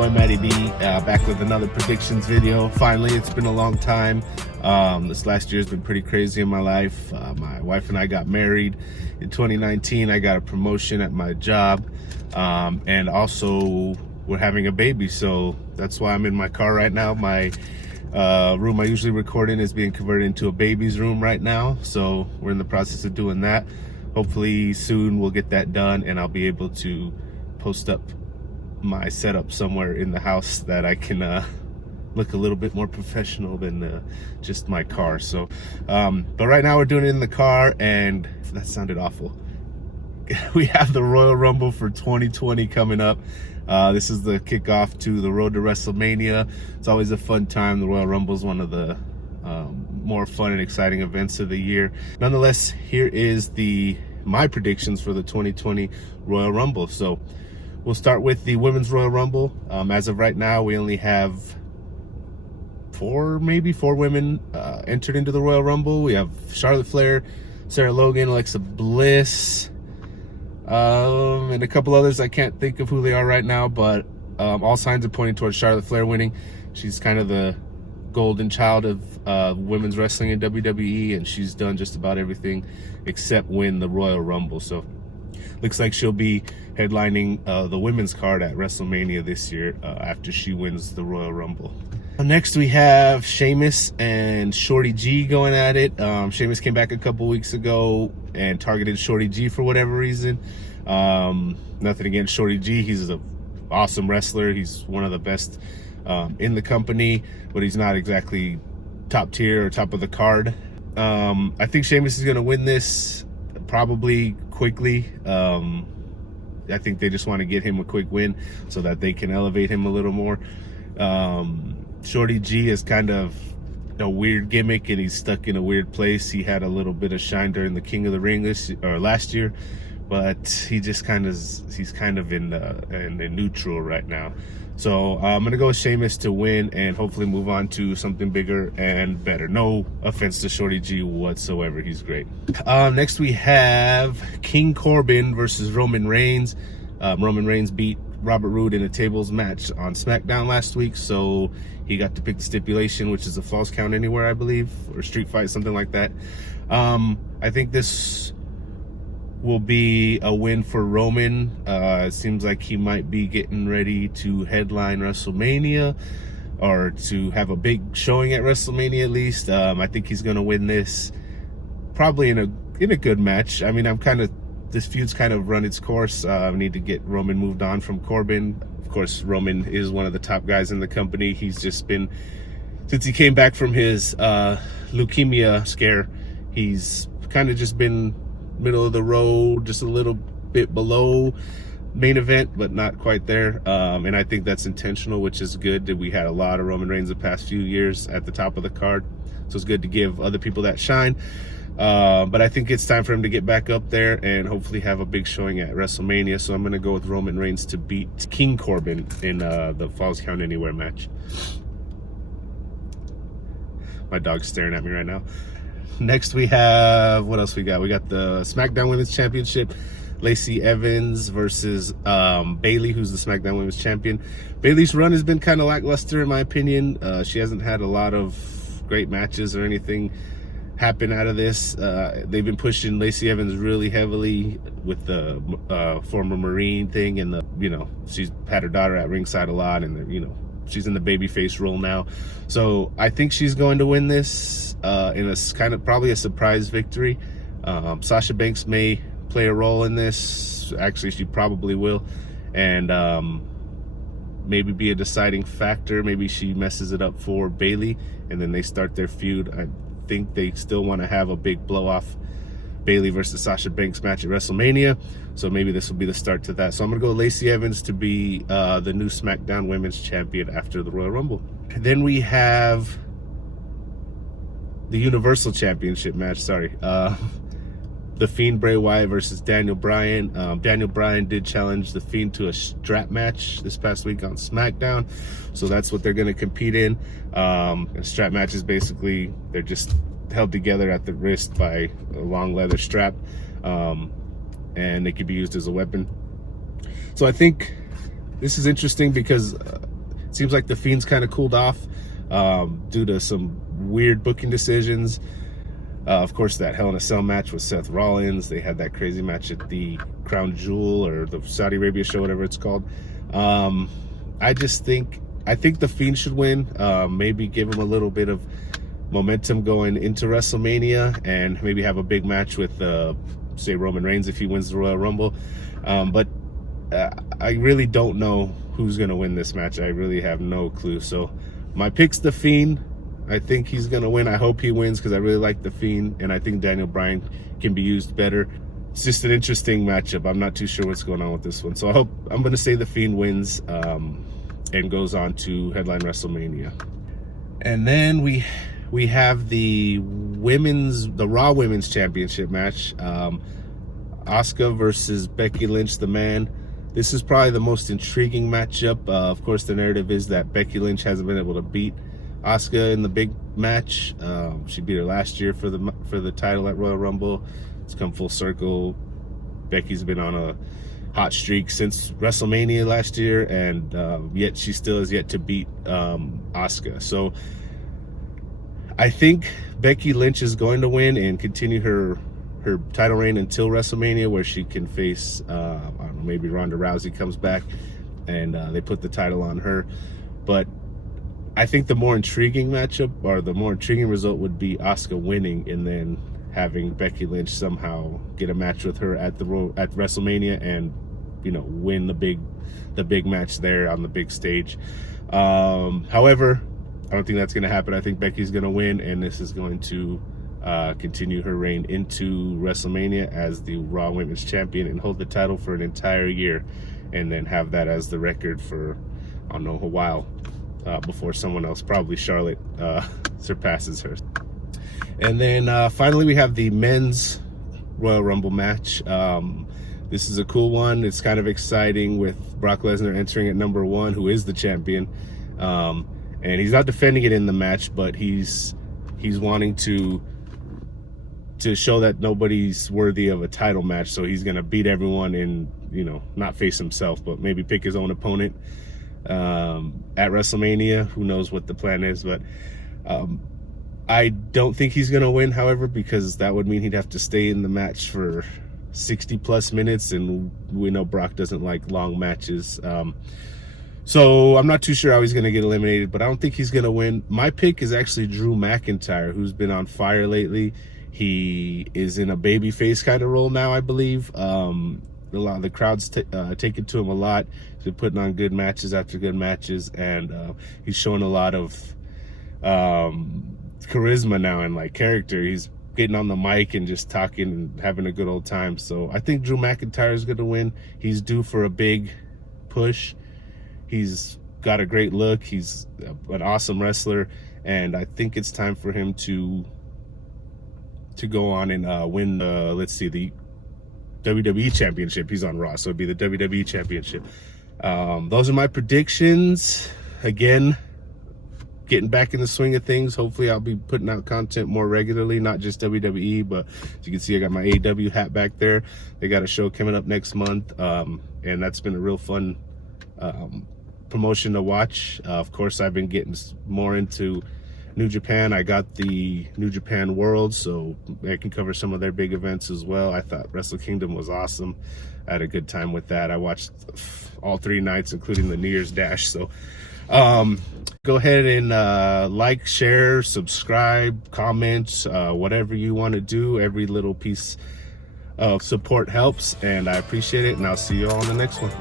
boy Matty B, back with another predictions video. Finally, it's been a long time. This last year has been pretty crazy in my life. My wife and I got married in 2019. I got a promotion at my job, and also we're having a baby, so that's why I'm in my car right now. My room I usually record in is being converted into a baby's room right now, so we're in the process of doing that. Hopefully soon we'll get that done and I'll be able to post up my setup somewhere in the house that I can look a little bit more professional than just my car. So but right now we're doing it in the car, and that sounded awful. We have the Royal Rumble for 2020 coming up. This is the kickoff to the road to WrestleMania. It's always a fun time. The Royal Rumble is one of the more fun and exciting events of the year. Nonetheless, here is my predictions for the 2020 Royal Rumble. So we'll start with the Women's Royal Rumble. As of right now, we only have four women entered into the Royal Rumble. We have Charlotte Flair, Sarah Logan, Alexa Bliss, and a couple others. I can't think of who they are right now, but all signs are pointing towards Charlotte Flair winning. She's kind of the golden child of women's wrestling in WWE, and she's done just about everything except win the Royal Rumble. So looks like she'll be headlining the women's card at WrestleMania this year after she wins the Royal Rumble. Next we have Sheamus and Shorty G going at it. Sheamus came back a couple weeks ago and targeted Shorty G for whatever reason. Nothing against Shorty G. He's an awesome wrestler. He's one of the best in the company, but he's not exactly top tier or top of the card. I think Sheamus is going to win this probably quickly. I think they just want to get him a quick win so that they can elevate him a little more. Shorty G is kind of a weird gimmick, and he's stuck in a weird place. He had a little bit of shine during the King of the Ring last year, but he's kind of in neutral right now. So I'm gonna go with Sheamus to win and hopefully move on to something bigger and better. No offense to Shorty G whatsoever, he's great. Next we have King Corbin versus Roman Reigns. Roman Reigns beat Robert Roode in a tables match on SmackDown last week, so he got to pick the stipulation, which is a Falls Count Anywhere, I believe, or Street Fight, something like that. I think this will be a win for Roman. It seems like he might be getting ready to headline WrestleMania, or to have a big showing at WrestleMania at least. I think he's going to win this probably in a good match. I mean, this feud's kind of run its course. I need to get Roman moved on from Corbin. Of course, Roman is one of the top guys in the company. He's just been, since he came back from his leukemia scare, he's kind of just been middle of the road, just a little bit below main event, but not quite there. And I think that's intentional, which is good. That we had a lot of Roman Reigns the past few years at the top of the card, so it's good to give other people that shine. But I think it's time for him to get back up there and hopefully have a big showing at WrestleMania. So I'm going to go with Roman Reigns to beat King Corbin in the Falls Count Anywhere match. My dog's staring at me right now. Next we have, what else we got? We got the SmackDown Women's Championship. Lacey Evans versus Bayley, who's the SmackDown Women's Champion. Bayley's run has been kind of lackluster in my opinion. She hasn't had a lot of great matches or anything happen out of this. They've been pushing Lacey Evans really heavily with the former Marine thing, and she's had her daughter at ringside a lot, and she's in the babyface role now. So I think she's going to win this in a kind of probably a surprise victory. Sasha Banks may play a role in this. Actually, she probably will, and maybe be a deciding factor. Maybe she messes it up for Bayley, and then they start their feud. I think they still want to have a big blow-off Bayley versus Sasha Banks match at WrestleMania, so maybe this will be the start to that. So I'm gonna go Lacey Evans to be the new SmackDown Women's Champion after the Royal Rumble. And then we have the Universal Championship match. The Fiend Bray Wyatt versus Daniel Bryan. Daniel Bryan did challenge The Fiend to a strap match this past week on SmackDown, so that's what they're going to compete in. And strap matches, basically, they're just held together at the wrist by a long leather strap, and they can be used as a weapon. So I think this is interesting because seems like The Fiend's kind of cooled off due to some weird booking decisions. Of course, that Hell in a Cell match with Seth Rollins. They had that crazy match at the Crown Jewel or the Saudi Arabia show, whatever it's called. I think The Fiend should win. Maybe give him a little bit of momentum going into WrestleMania, and maybe have a big match with, say, Roman Reigns if he wins the Royal Rumble. But I really don't know who's going to win this match. I really have no clue. So my pick's The Fiend. I think he's going to win. I hope he wins because I really like The Fiend, and I think Daniel Bryan can be used better. It's just an interesting matchup. I'm not too sure what's going on with this one. So I'm going to say The Fiend wins and goes on to headline WrestleMania. And then we have the Raw Women's Championship match. Asuka versus Becky Lynch, the Man. This is probably the most intriguing matchup. Of course, the narrative is that Becky Lynch hasn't been able to beat Asuka in the big match. She beat her last year for the title at Royal Rumble. It's come full circle. Becky's been on a hot streak since WrestleMania last year, and yet she still has yet to beat Asuka. So I think Becky Lynch is going to win and continue her title reign until WrestleMania, where she can face, I don't know, maybe Ronda Rousey comes back and they put the title on her. But I think the more intriguing matchup, or the more intriguing result, would be Asuka winning and then having Becky Lynch somehow get a match with her at WrestleMania and, you know, win the big match there on the big stage. However, I don't think that's going to happen. I think Becky's going to win, and this is going to continue her reign into WrestleMania as the Raw Women's Champion and hold the title for an entire year, and then have that as the record for, I don't know, a while before someone else, probably Charlotte, surpasses her. And then finally we have the men's Royal Rumble match. This is a cool one. It's kind of exciting with Brock Lesnar entering at number 1, who is the champion. And he's not defending it in the match, but he's wanting to show that nobody's worthy of a title match. So he's going to beat everyone and, you know, not face himself, but maybe pick his own opponent at WrestleMania. Who knows what the plan is, but I don't think he's going to win, however, because that would mean he'd have to stay in the match for 60 plus minutes, and we know Brock doesn't like long matches. So I'm not too sure how he's going to get eliminated, but I don't think he's going to win. My pick is actually Drew McIntyre, who's been on fire lately. He is in a babyface kind of role now, I believe. A lot of the crowds take it to him a lot. He's been putting on good matches after good matches, and he's showing a lot of charisma now and like character. He's getting on the mic and just talking and having a good old time. So I think Drew McIntyre is going to win. He's due for a big push. He's got a great look. He's an awesome wrestler, and I think it's time for him to go on and win the, let's see, the WWE Championship. He's on Raw, so it'd be the WWE Championship. Those are my predictions. Again, getting back in the swing of things. Hopefully I'll be putting out content more regularly, not just WWE, but as you can see, I got my AEW hat back there. They got a show coming up next month, and that's been a real fun promotion to watch. Of course, I've been getting more into New Japan. I got the New Japan World, so I can cover some of their big events as well. I thought Wrestle Kingdom was awesome. I had a good time with that. I watched all 3 nights, including the New Year's Dash. So go ahead and like, share, subscribe, comment, whatever you want to do. Every little piece of support helps, and I appreciate it, and I'll see you all on the next one.